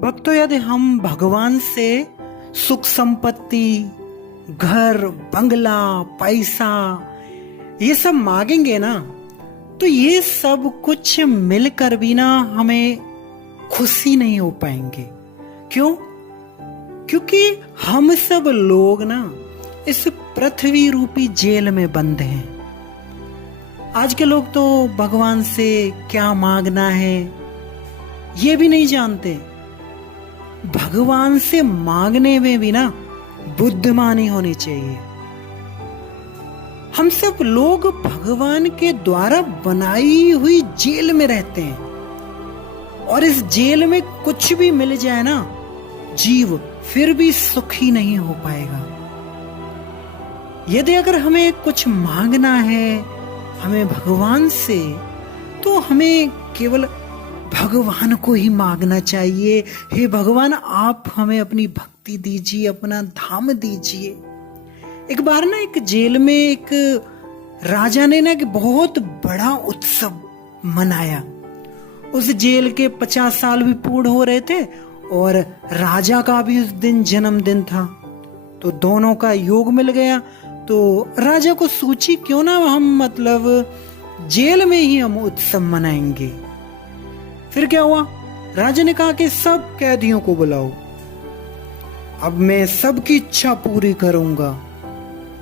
भक्तों, यदि हम भगवान से सुख संपत्ति, घर, बंगला, पैसा ये सब मांगेंगे ना, तो ये सब कुछ मिलकर भी ना हमें खुशी नहीं हो पाएंगे। क्यों? क्योंकि हम सब लोग ना इस पृथ्वी रूपी जेल में बंद हैं। आज के लोग तो भगवान से क्या मांगना है ये भी नहीं जानते। भगवान से मांगने में भी ना बुद्धिमानी होनी चाहिए। हम सब लोग भगवान के द्वारा बनाई हुई जेल में रहते हैं, और इस जेल में कुछ भी मिल जाए ना, जीव फिर भी सुखी नहीं हो पाएगा। यदि अगर हमें कुछ मांगना है हमें भगवान से, तो हमें केवल भगवान को ही मांगना चाहिए। हे भगवान, आप हमें अपनी भक्ति दीजिए, अपना धाम दीजिए। एक बार ना एक जेल में एक राजा ने ना एक बहुत बड़ा उत्सव मनाया। उस जेल के 50 साल भी पूर्ण हो रहे थे और राजा का भी उस दिन जन्मदिन था, तो दोनों का योग मिल गया। तो राजा को सोची क्यों ना हम मतलब जेल में ही हम उत्सव मनाएंगे। फिर क्या हुआ? राजा ने कहा कि सब कैदियों को बुलाओ, अब मैं सबकी इच्छा पूरी करूंगा।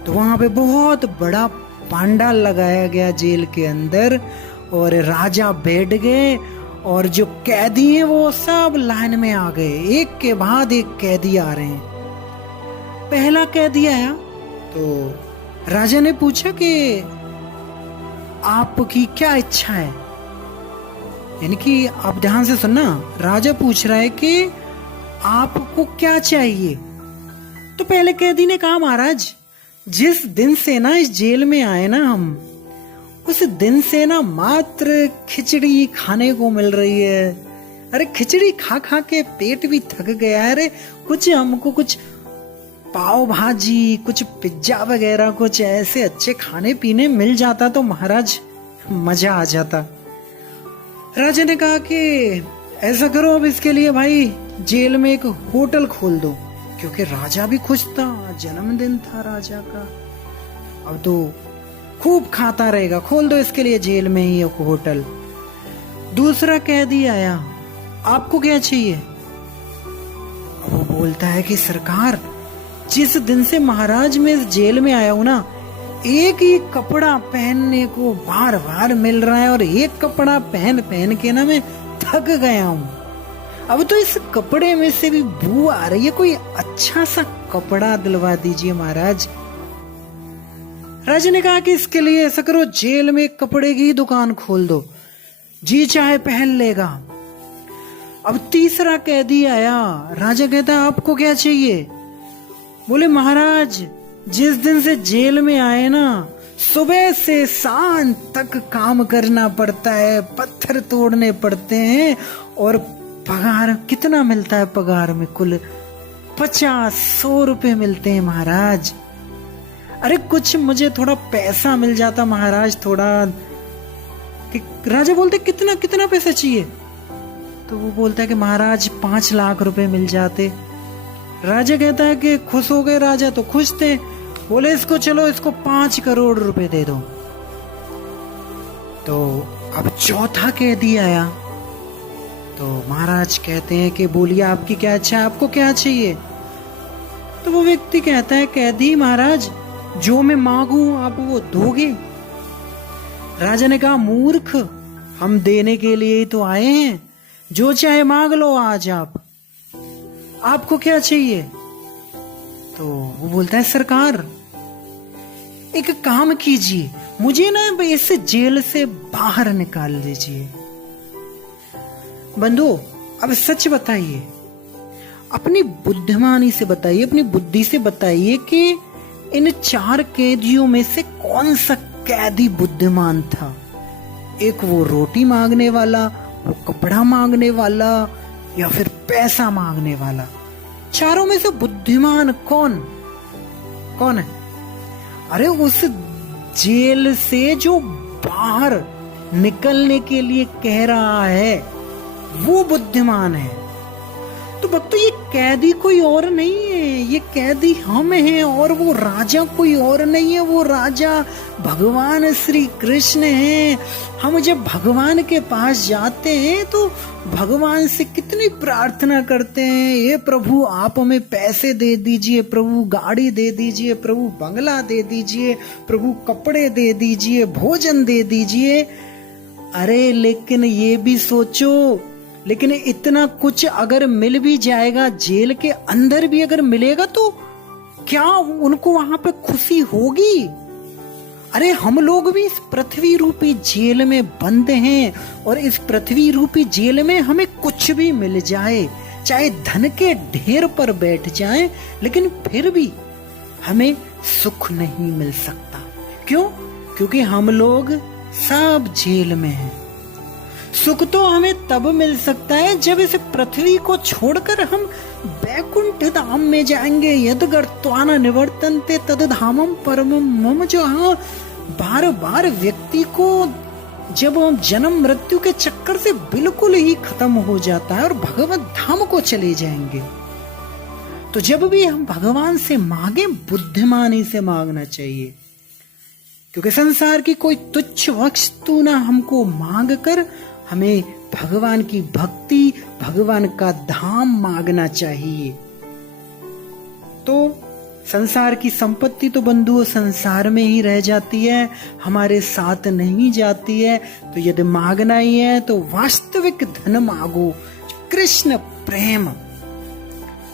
तो वहां पे बहुत बड़ा पंडाल लगाया गया जेल के अंदर, और राजा बैठ गए और जो कैदी हैं वो सब लाइन में आ गए। एक के बाद एक कैदी आ रहे हैं। पहला कैदी आया तो राजा ने पूछा कि आपकी क्या इच्छा है। यानी कि आप ध्यान से सुनना, राजा पूछ रहा है कि आपको क्या चाहिए। तो पहले कैदी ने कहा, महाराज जिस दिन से ना इस जेल में आए ना हम, उस दिन से ना मात्र खिचड़ी खाने को मिल रही है। अरे खिचड़ी खा खा के पेट भी थक गया है। अरे कुछ हमको कुछ पाव भाजी, कुछ पिज्जा वगैरह कुछ ऐसे अच्छे खाने पीने मिल जाता तो महाराज मजा आ जाता। राजा ने कहा कि ऐसा करो, अब इसके लिए भाई जेल में एक होटल खोल दो, क्योंकि राजा भी खुश था, जन्मदिन था राजा का, अब तो खूब खाता रहेगा। खोल दो इसके लिए जेल में ही एक होटल। दूसरा कैदी आया, आपको क्या चाहिए? वो बोलता है कि सरकार, जिस दिन से महाराज मैं इस जेल में आया हूं ना, एक ही कपड़ा पहनने को बार बार मिल रहा है, और एक कपड़ा पहन पहन के ना मैं थक गया हूं। अब तो इस कपड़े में से भी बू आ रही है, कोई अच्छा सा कपड़ा दिलवा दीजिए महाराज। राजा ने कहा कि इसके लिए ऐसा करो, जेल में कपड़े की दुकान खोल दो, जी चाहे पहन लेगा। अब तीसरा कैदी आया, राजा कहता आपको क्या चाहिए? बोले महाराज जिस दिन से जेल में आए ना, सुबह से शाम तक काम करना पड़ता है, पत्थर तोड़ने पड़ते हैं, और पगार कितना मिलता है? पगार में कुल 50-100 रुपए मिलते हैं महाराज। अरे कुछ मुझे थोड़ा पैसा मिल जाता महाराज, थोड़ा। राजा बोलते कितना कितना पैसा चाहिए? तो वो बोलता है कि महाराज 5 लाख रुपए मिल जाते। राजा कहता है कि खुश हो गए। राजा तो खुश थे, बोले इसको चलो इसको 5 करोड़ रुपए दे दो। तो अब चौथा कैदी आया, तो महाराज कहते हैं कि बोलिए आपकी क्या इच्छा है, आपको क्या चाहिए? तो वो व्यक्ति कहता है, कैदी महाराज जो मैं मांगू आप वो दोगे? राजा ने कहा, मूर्ख, हम देने के लिए ही तो आए हैं, जो चाहे मांग लो आज आपको क्या चाहिए? तो वो बोलता है, सरकार एक काम कीजिए, मुझे ना इस जेल से बाहर निकाल दीजिए। बंधु अब सच बताइए, अपनी बुद्धिमानी से बताइए, अपनी बुद्धि से बताइए कि इन 4 कैदियों में से कौन सा कैदी बुद्धिमान था? एक वो रोटी मांगने वाला, वो कपड़ा मांगने वाला, या फिर पैसा मांगने वाला? चारों में से बुद्धिमान कौन कौन है? अरे उस जेल से जो बाहर निकलने के लिए कह रहा है वो बुद्धिमान है। तो भक्तों ये कैदी कोई और नहीं है, ये कैदी हम हैं और वो राजा कोई और नहीं है, वो राजा भगवान श्री कृष्ण हैं। हम जब भगवान के पास जाते हैं तो भगवान से कितनी प्रार्थना करते हैं, ये प्रभु आप हमें पैसे दे दीजिए, प्रभु गाड़ी दे दीजिए, प्रभु बंगला दे दीजिए, प्रभु कपड़े दे दीजिए, भोजन दे दीजिए। अरे लेकिन ये भी सोचो, लेकिन इतना कुछ अगर मिल भी जाएगा, जेल के अंदर भी अगर मिलेगा तो क्या उनको वहां पे खुशी होगी? अरे हम लोग भी इस पृथ्वी रूपी जेल में बंद हैं और इस पृथ्वी रूपी जेल में हमें कुछ भी मिल जाए, चाहे धन के ढेर पर बैठ जाए, लेकिन फिर भी हमें सुख नहीं मिल सकता। क्यों? क्योंकि हम लोग सब जेल में हैं। सुख तो हमें तब मिल सकता है जब इस पृथ्वी को छोड़कर हम वैकुंठ धाम में जाएंगे। यद गर्त्वाना निवर्तन्ते तद धामम परमम मम। जो हाँ बार बार व्यक्ति को जब जन्म मृत्यु के चक्कर से बिल्कुल ही खत्म हो जाता है और भगवत धाम को चले जाएंगे, तो जब भी हम भगवान से मांगे बुद्धिमानी से मांगना चाहिए, क्योंकि संसार की कोई तुच्छ वस्तु ना हमको मांग कर हमें भगवान की भक्ति, भगवान का धाम मांगना चाहिए। तो संसार की संपत्ति तो बंधुओं संसार में ही रह जाती है, हमारे साथ नहीं जाती है। तो यदि मांगना ही है तो वास्तविक धन मांगो, कृष्ण प्रेम।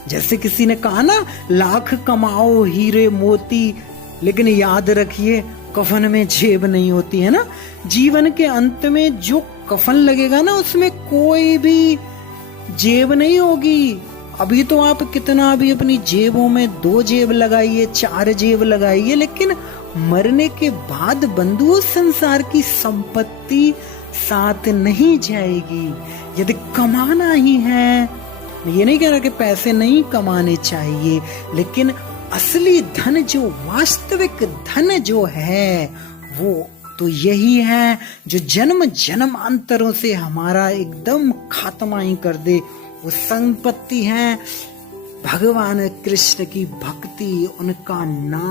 जैसे किसी ने कहा ना, लाख कमाओ हीरे मोती, लेकिन याद रखिए कफन में जेब नहीं होती है ना। जीवन के अंत में जो कफन लगेगा ना, उसमें कोई भी जेब नहीं होगी। अभी तो आप कितना भी अपनी जेबों में 2 जेब लगाइए, 4 जेब लगाइए, लेकिन मरने के बाद बंधुओं संसार की संपत्ति साथ नहीं जाएगी। यदि कमाना ही है, मैं ये नहीं कह रहा कि पैसे नहीं कमाने चाहिए, लेकिन असली धन जो वास्तविक धन जो है वो तो यही है जो जन्म जन्मांतरों से हमारा एकदम खात्मा ही कर दे। वो संपत्ति है भगवान कृष्ण की भक्ति, उनका नाम।